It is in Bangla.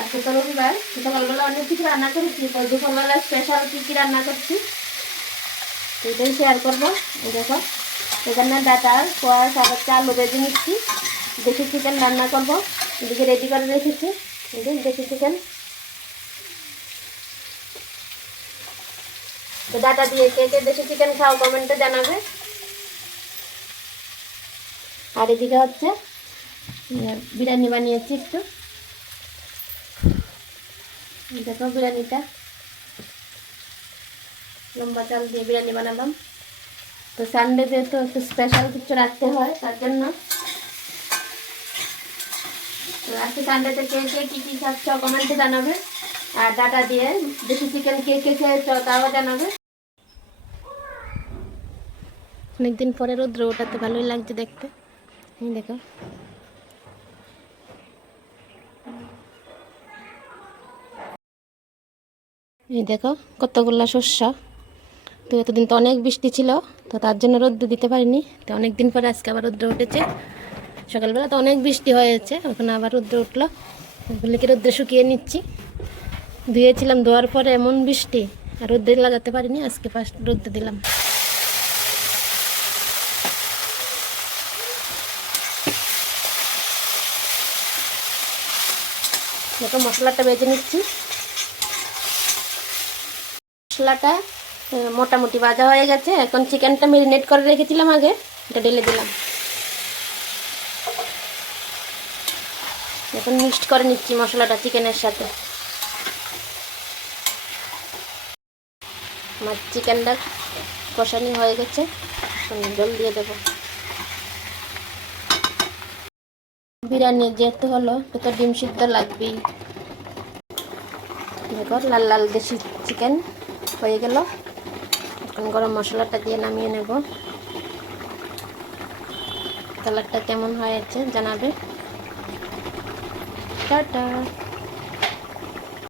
আজকে তো রবিবার, সকালবেলা অনেক কিছু রান্না করেছি, তো দুপুরবেলা স্পেশাল কী রান্না করছি এটাই শেয়ার করবো। দেখো এখানে ডাটা কোয়াশ আর আলু ভেজে নিচ্ছি, দেশি চিকেন রান্না করবো, এদিকে রেডি করে রেখেছি। দেশি চিকেন তো ডাটা দিয়ে কে কে দেশি চিকেন খাও কমেন্টে জানাবে। আর এদিকে হচ্ছে বিরিয়ানি বানিয়েছি একটু, দেখো বিরিয়ানিটা লম্বা চাল দিয়ে বিরিয়ানি বানালাম। তো সানডে যেহেতু একটু স্পেশাল কিছু রাখতে হয় তার জন্য। তো আজকে সানডেতে কে কে কী কী খাচ্ছ কমেন্টে জানাবে। আর ডাটা দিয়ে দেশি চিকেন কে কে খেয়েছ তাও জানাবে। অনেকদিন পরে রৌদ্র ওঠাতে ভালোই লাগছে দেখতে। দেখো এই দেখো কতগুলা শস্য। তো এতদিন তো অনেক বৃষ্টি ছিল, তো তার জন্য রৌদ্র দিতে পারিনি। তো অনেক দিন পরে আজকে আবার রৌদ্র উঠেছে। সকালবেলা তো অনেক বৃষ্টি হয়েছে, এখন আবার রৌদ্র উঠলো, এগুলিকে রৌদ্রে শুকিয়ে নিচ্ছি। ধুয়েছিলাম, ধোয়ার পরে এমন বৃষ্টি আর রৌদ্রে লাগাতে পারিনি, আজকে ফার্স্ট রৌদ্রে দিলাম। দেখো মশলাটা ভেজে নিচ্ছি। মশলাটা মোটামুটি ভাজা হয়ে গেছে, এখন চিকেনটা ম্যারিনেট করে রেখেছিলাম আগে, এটা ঢেলে দিলাম। এখন মিক্সড করে নিচ্ছি মশলাটা চিকেনের সাথে। আমার চিকেনটা কষানি হয়ে গেছে, জল দিয়ে দেবো। বিরিয়ানি যেহেতু হলো তো ডিম সিদ্ধ লাগবেই। দেখো লাল লাল দেশি চিকেন হয়ে গেল, এখন গরম মশলাটা দিয়ে নামিয়ে নেব। কালারটা কেমন হয়েছে জানাবে। টাটা।